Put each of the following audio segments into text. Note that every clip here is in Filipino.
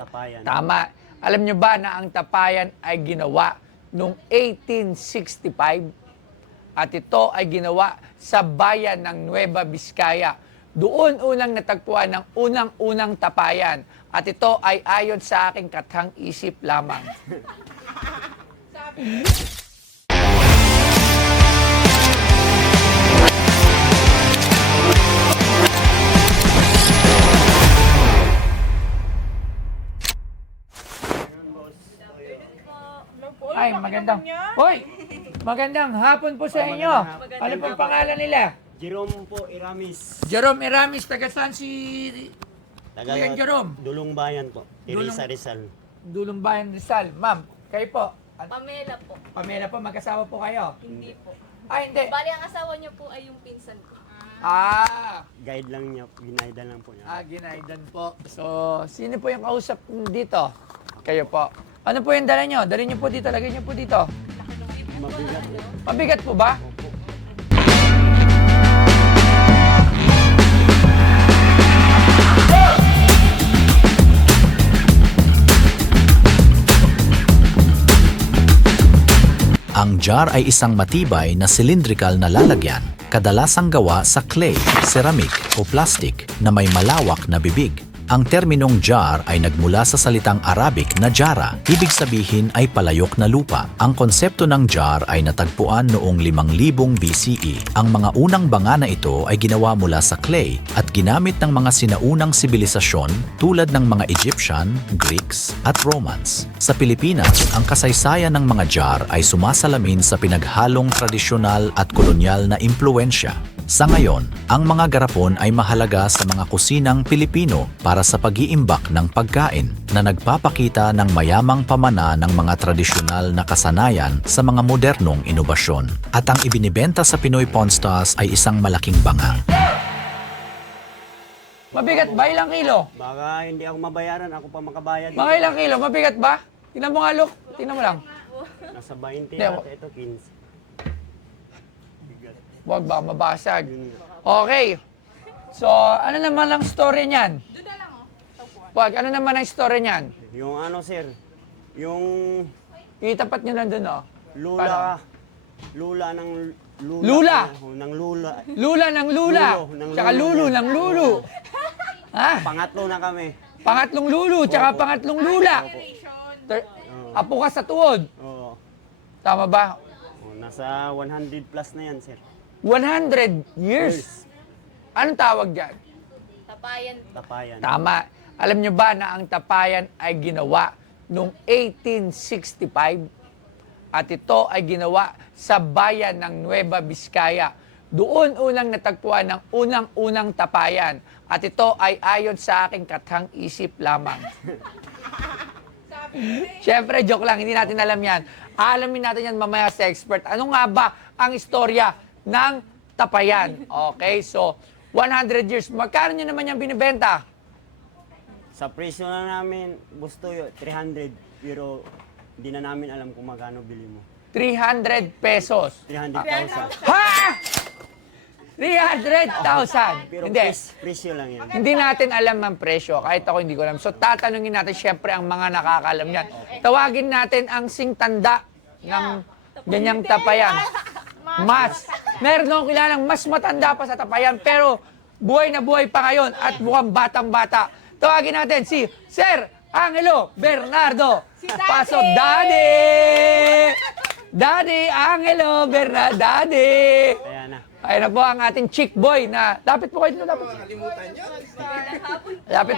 Tapayan. Tama. Alam nyo ba na ang tapayan ay ginawa noong 1865? At ito ay ginawa sa bayan ng Nueva Vizcaya. Doon unang natagpuan ng unang-unang tapayan. At ito ay ayon sa aking kathang isip lamang. Ay, magandang. Hoy! Magandang hapon po sa inyo. Ano pong pangalan nila? Jerome po, Iramis. Jerome Eramis, taga saan si Taga Kuya Jerome? Dulong Bayan po. Teresa Dulong- Rizal. Dulong Bayan Rizal? Ma'am, kayo po. Pamela po. Pamela po, magkasawa po kayo? Hindi po. Ay, hindi. Bali, ang asawa niyo po ay yung pinsan ko. Guide lang niya, ginaidan lang po niya. Ginaidan po. So, sino po yung kausap dito? Kayo po. Ano po yung dala nyo? Dali nyo po dito, lagay nyo po dito. Mabigat po. Mabigat po ba? Ang jar ay isang matibay na cylindrical na lalagyan, kadalasang gawa sa clay, ceramic o plastic na may malawak na bibig. Ang terminong jar ay nagmula sa salitang Arabic na jara, ibig sabihin ay palayok na lupa. Ang konsepto ng jar ay natagpuan noong 5000 BCE. Ang mga unang banga na ito ay ginawa mula sa clay at ginamit ng mga sinaunang sibilisasyon tulad ng mga Egyptian, Greeks at Romans. Sa Pilipinas, ang kasaysayan ng mga jar ay sumasalamin sa pinaghalong tradisyonal at kolonyal na impluensya. Sa ngayon, ang mga garapon ay mahalaga sa mga kusinang Pilipino para sa pag-iimbak ng pagkain na nagpapakita ng mayamang pamana ng mga tradisyonal na kasanayan sa mga modernong inobasyon. At ang ibinibenta sa Pinoy Pawn Stars ay isang malaking banga. Mabigat ba? Ilang kilo? Baka hindi ako mabayaran, ako pa makabayad. Mga ilang kilo? Mabigat ba? Tingnan mo nga, look. Tingnan mo lang. Nasa 20 Hindi, ata ito, 15. Huwag ba mabasag. Yun nga. Okay. So, ano naman ang story niyan? Huwag, ano naman ang story niyan? Yung ano sir, yung Itapat niyo lang dun, oh. lula, lula ng lula. Lula? Ng lula. Lula ng lula. Lulo ng Tsaka lulo lulu niya. ng lulu. Ha? Pangatlo na kami. Pangatlong lulu, tsaka pangatlong lula. Apo ka sa tuwod. Oo. Tama ba? Oh, nasa 100 plus na yan sir. 100 years. Anong tawag dyan? Tapayan. Tapayan. Tama. Alam nyo ba na ang tapayan ay ginawa noong 1865? At ito ay ginawa sa bayan ng Nueva Vizcaya. Doon unang natagpuan ng unang-unang tapayan. At ito ay ayon sa aking kathang isip lamang. Siyempre, joke lang. Hindi natin alam yan. Alamin natin yan mamaya sa expert. Ano nga ba ang istorya ng tapayan? Okay, so 100 years. Magkano nyo naman yung binibenta? Sa presyo na namin, gusto yun, 300. Pero hindi na namin alam kung magkano bili mo. 300 pesos. 300,000. Ha? 300,000. Pero Hindi. presyo lang yan. Hindi natin alam ang presyo. Kahit ako hindi ko alam. So tatanungin natin syempre ang mga nakakaalam yan. Tawagin natin ang singtanda ng ganyang tapayan. Meron akong kilalang mas matanda pa sa tapayan pero buhay na buhay pa ngayon at mukhang batang-bata. Tawagin natin si Sir Angelo Bernardo. Pasok, Daddy! Daddy, Angelo Bernardo, Daddy! Kaya na. Ayan na po ang ating chick boy na... Lapit po kayo dito, lapit. Lapit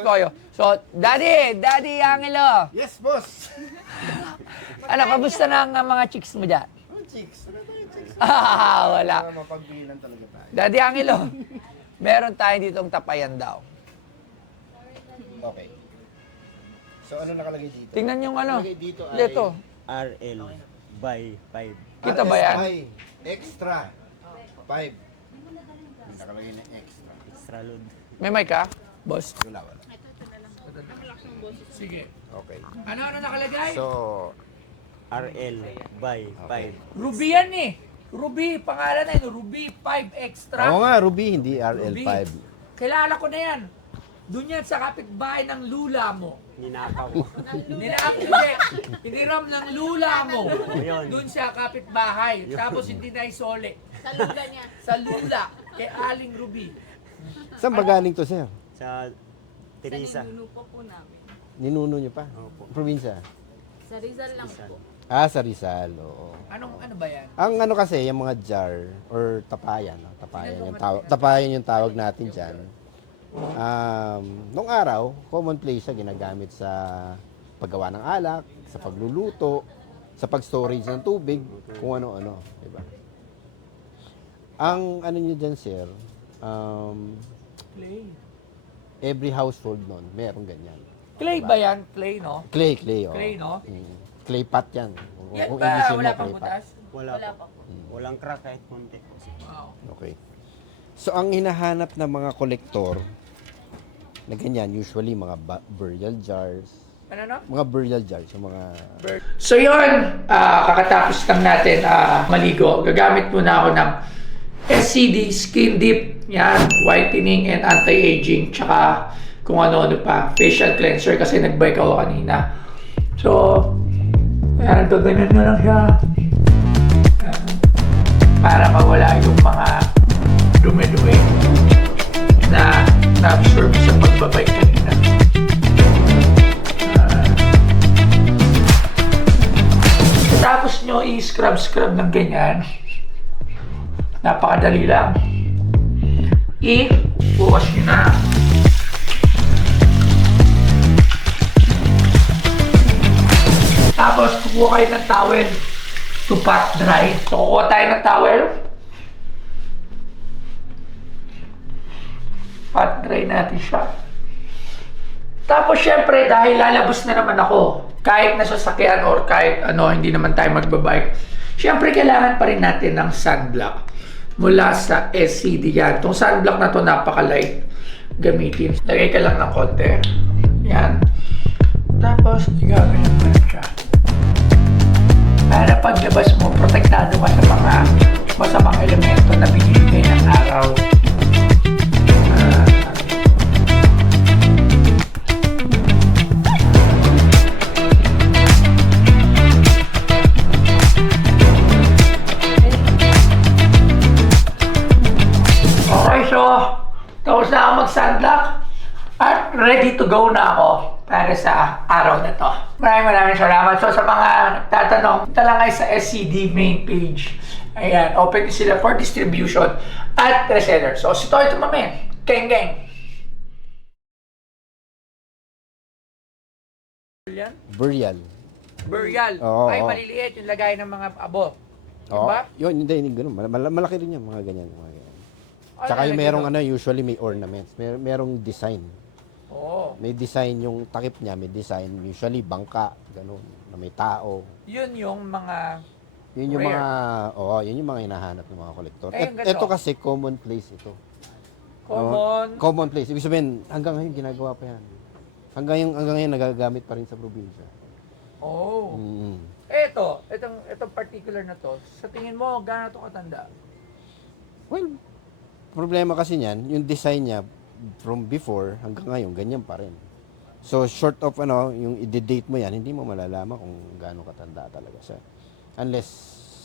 po kayo. So, Daddy Angelo. Yes, boss! Ano, kamusta na ang mga chicks mo dyan? Chicks, ano tayo chicks? Wala. Para mapagbilan talaga tayo. Daddy Angelo, meron tayo ditong tapayan daw. Okay. So, ano nakalagay dito? Tingnan yung ano. Nakalagay dito ay... Dito. RL by 5. Kita ba yan? RSI Extra 5. Nakalagay na extra. Extra load. May mic ka? Boss? Wala, wala. Sige. Okay. Ano nakalagay? So, RL by 5. Ruby yan eh. Ruby, pangalan na yun. Ruby 5 Extra. oo nga, Ruby, hindi Ruby. RL5. Kilala ko na yan. Doon yan sa kapitbahay ng lula mo. Ninakaw ko. Hiniram ng lula mo. Ayun. Doon siya kapitbahay. Tapos hindi na isole. Sa luga niya. Sa lula, kay Aling Ruby. Saan ba galing to, sir? Sa Teresa. Sa ninuno po namin. Ninuno niyo pa? Opo. Probinsya? Sa Rizal lang po. Ah, sa Rizal, oo. Ano ba yan? Ang ano kasi, yung mga jar or tapayan, no? Tapayan yung tawag natin dyan. Nung araw, commonplace siya ginagamit sa paggawa ng alak, sa pagluluto, sa pag-storage ng tubig, kung ano-ano, di ba? Ang ano nyo dyan, sir, Clay. every household nun, meron ganyan. Clay ba yan? Clay, no? Clay, oh. Clay, no? Clay pot yan. Yan Kung ba? Englishin Wala mo, pang clay pot. butas? Wala Wala po. pa po. Walang crack kahit konti. Wow. Okay. So, ang hinahanap ng mga kolektor na ganyan, usually mga burial jars, Ano? mga burial jars, yung mga... So yun, kakatapos lang natin maligo. Gagamit muna ako ng SCD Skin Deep, yan, whitening and anti-aging, tsaka kung ano-ano pa, facial cleanser kasi nag-bike ako kanina. So, yan, ganyan mo lang siya. Yan. Para mawala yung mga dumi-dumi na na-absorb sa pagbabike kanina. Tapos nyo i-scrub ng ganyan. Napakadali lang. I-wash nyo na. Tapos kukuha kayo ng towel to pat dry. So kukuha tayo ng towel. Pat dry natin siya. Tapos syempre dahil lalabas na naman ako, kahit nasa sasakyan or kahit ano, hindi naman tayo magbabike, syempre kailangan pa rin natin ng sunblock mula sa SCD yan. Itong sunblock na to napaka-light gamitin. Lagay ka lang ng konti. Yan. Tapos igaganyan mo lang siya. Para paglabas mo, protektado ka sa mga masamang elemento na binibigay ng araw. Okay, so tapos na ako mag-sunblock at ready to go na ako para sa araw na to. Maraming salamat. So sa mga nagtatanong, punta lang kayo sa SCD main page. Ayan, open sila for distribution at reseller. So si Toy Tumamen, Geng. Burial. Burial. Oo, Ay, oo. maliliit yung lagay ng mga abo. Oo. Diba? Yun, hindi ganun. Malaki rin yan, mga ganyan. Mga ganyan. Ay, Tsaka yung lalagay merong doon. usually may ornaments. Merong design. Oo. May design yung takip niya, may design. Usually bangka, ganun, na may tao. Yun yung mga Yun yung Rare. mga, yun yung mga hinahanap ng mga kolektor. Eh, yung ganito. Ito kasi common place ito. common. Common place. Ibig sabihin, hanggang ngayon ginagawa pa yan. Hanggang ngayon nagagamit pa rin sa probinsya. Oh. Mm. Itong particular na to, sa tingin mo, gaano to katanda? Well, problema kasi niyan, yung design niya from before hanggang ngayon, ganyan pa rin. So, short of yung i-date mo yan, hindi mo malalaman kung gaano katanda talaga siya. Unless,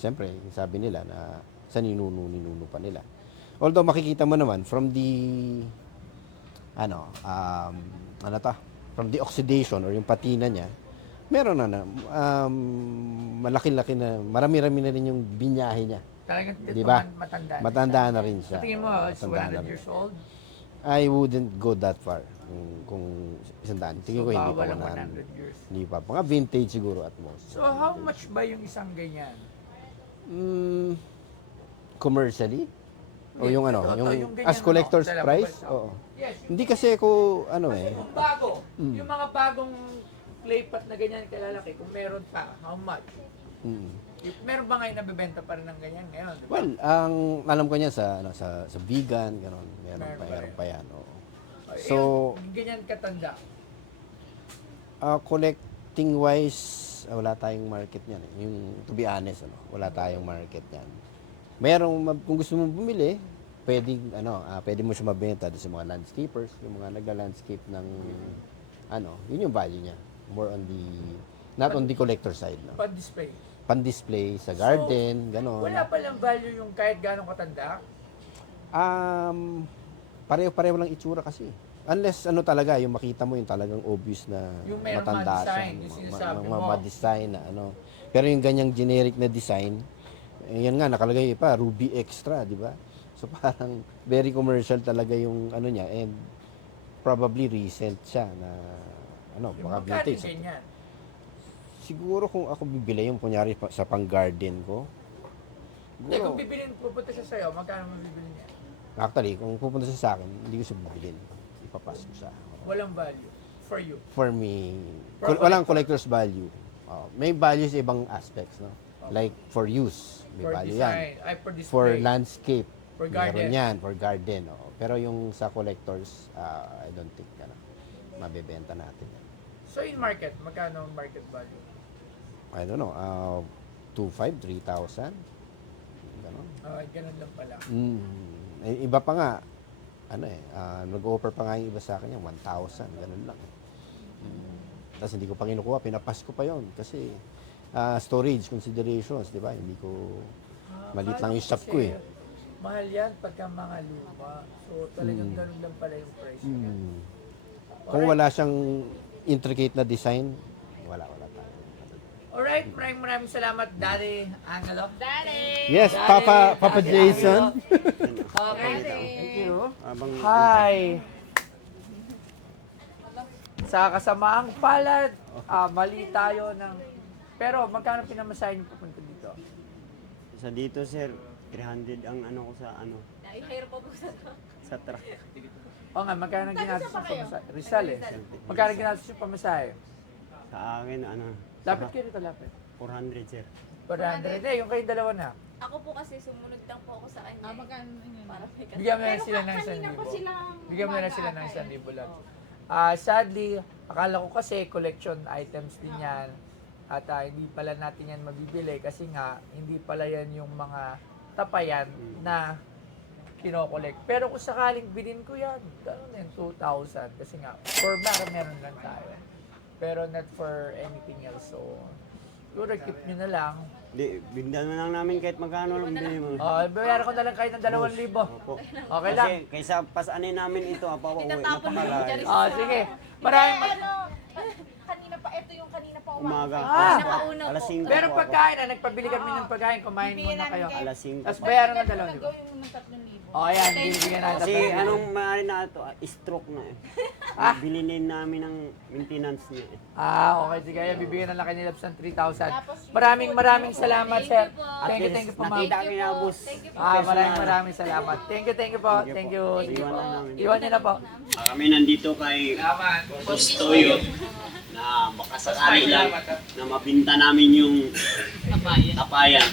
siyempre, sabi nila na sa ninuno pa nila. Although, makikita mo naman from the, from the oxidation or yung patina niya, meron na, malaki-laki na, marami-rami na rin yung binyahe niya. Talagang Di ba? matanda. Matanda na rin siya. Sa tingin mo, it's Matanda na 100 rin. years old? I wouldn't go that far. Kung 100. Tingin ko hindi pa bawal ang 100. 100 years. Hindi pa. Mga vintage siguro at most. So, how much ba yung isang ganyan? Commercially? O yung yung ganyan, as collector's dala mo price? ba ito? Oo. Yes. Hindi kasi ako, Kung bago, yung mga bagong clay pot na ganyan kalalaki, kung meron pa, how much? Meron ba ngayon nabibenta pa rin ng ganyan ngayon? Di ba? Well, ang alam ko niya sa vegan, gano'n. Meron pa Meron pa yan. Oo. Eh, So, yung ganyan katanda. collecting wise, wala tayong market niyan. Yung, to be honest, wala tayong market niyan. Kung gusto mong bumili, pwede mo siya mabenta doon sa mga landscapers, yung mga nagla-landscape ng yun yung value niya. More on the not on the collector side, no. Pan-display. Pan-display sa garden, gano'n. Wala palang value yung kahit gano'ng katanda? Pareho-pareho lang itsura kasi. Unless talaga, yung makita mo yung talagang obvious na Yung merong matanda ma-design, siya. yung sinasabi mo. Ma-design na Pero yung ganyang generic na design, yan nga, nakalagay pa, Ruby Extra, di ba? So parang very commercial talaga yung niya, and probably recent siya na Yung baka magkano vintage. din yan? Siguro kung ako bibili yung kunyari sa pang-garden ko, Hindi, kung bibilin, pupunta siya sa'yo, magkano mo bibilin niya? actually, kung pupunta siya sa akin, hindi ko siya bibilin. Ipapas ko siya. Walang value for you. For me, For walang collector's value. May value sa ibang aspects, no? Like for use, may For value design, yan. ay for display. For landscape, For meron garden. yan. For garden, Pero yung sa collectors, I don't think mabebenta natin yan. So in market, magkano ang market value? I don't know, 2,500, 3,000. Ganon. Ganun lang pala. Iba pa nga, nag-offer pa nga yung iba sa akin yung 1,000, ganun lang. Tapos hindi ko pa kinukuha, pinapas ko pa yon kasi storage considerations, di ba? Hindi ko, maliit lang yung shop ko eh. Mahal yan pagka mga luma. So talagang ganun lang pala yung price niya. Kung wala siyang intricate na design, wala tayo. Alright, maraming salamat, Daddy Angelo. Daddy! Yes, Papa Jason. Okay. Thank you. Abang, Hi! Sa kasamaang palad, mali tayo ng... Pero magkano pinamasahin niyo pupunta dito? sa dito, sir, 300 ang ko sa Nai-hire pa po sa to. sa truck. O nga, magkano ginastos yung pamasahe? Rizal eh. Magkano ginastos yung pamasahe? Sa akin, Lapit kayo dito, lapit. 400, sir. 400 eh, yung kayong dalawa na. Ako po kasi sumunod lang po ako sa kanya. Magkano yun? Para may kasi. Bigyan mo na sila ng 1,000. Bigyan mo na sila ng 1,000 lang. Sadly, akala ko kasi collection items din yan. At hindi pala natin yan mabibili kasi nga, hindi pala yan yung mga tapayan na kinokollect. Pero kung sakaling bilhin ko yan, gano'n yan, 2,000. Kasi nga, for back, meron lang tayo. Pero not for anything else. So, siguro keep nyo na lang. Di, bigyan na lang namin kahit magkano lang bili mo. Bayaran ko na lang kayo ng 2,000. Opo. Okay lang. Kasi kaysa pasanin namin ito, pauwi, Itatapon mo yung napakalayo. Sige. Maraming Kanina pa, ito yung kanina pa Umaga. Nakauna Alas po. 5 Pero po ako. pagkain nagpabili kami ng pagkain, kumain muna kayo. Alas 5 Tapos po. bayaran ng 2,000. Nag-gawin mo ng 3,000. Ayan, binibigyan natin. Kasi anong maaari na ito, stroke na eh. Bilinin namin ang maintenance niya eh. Okay, sige. Ayan, bibigyan na lang kayo ni Labs ng 3,000. Maraming salamat, sir. Thank you po, ma'am. Nakita kami na, boss. Maraming salamat. Thank you po. Thank you. Iwan na namin. Iwan niyo na po. Kami nandito kay Gustoyo na baka sakali lang na mabinta namin yung tapayan.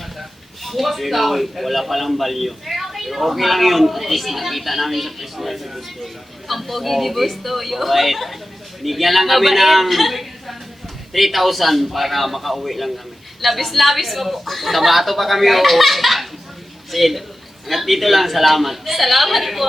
Pero wala palang value. Pero okay lang yun. At least nakita namin sa presyo si Gustoyo. Ang pogi ni Bustoyo. Alright. Binigyan lang kami ng 3,000 para makauwi lang kami. Labis-labis mo po. Tabato pa kami. Sige, hanggang dito lang. Salamat. Salamat po.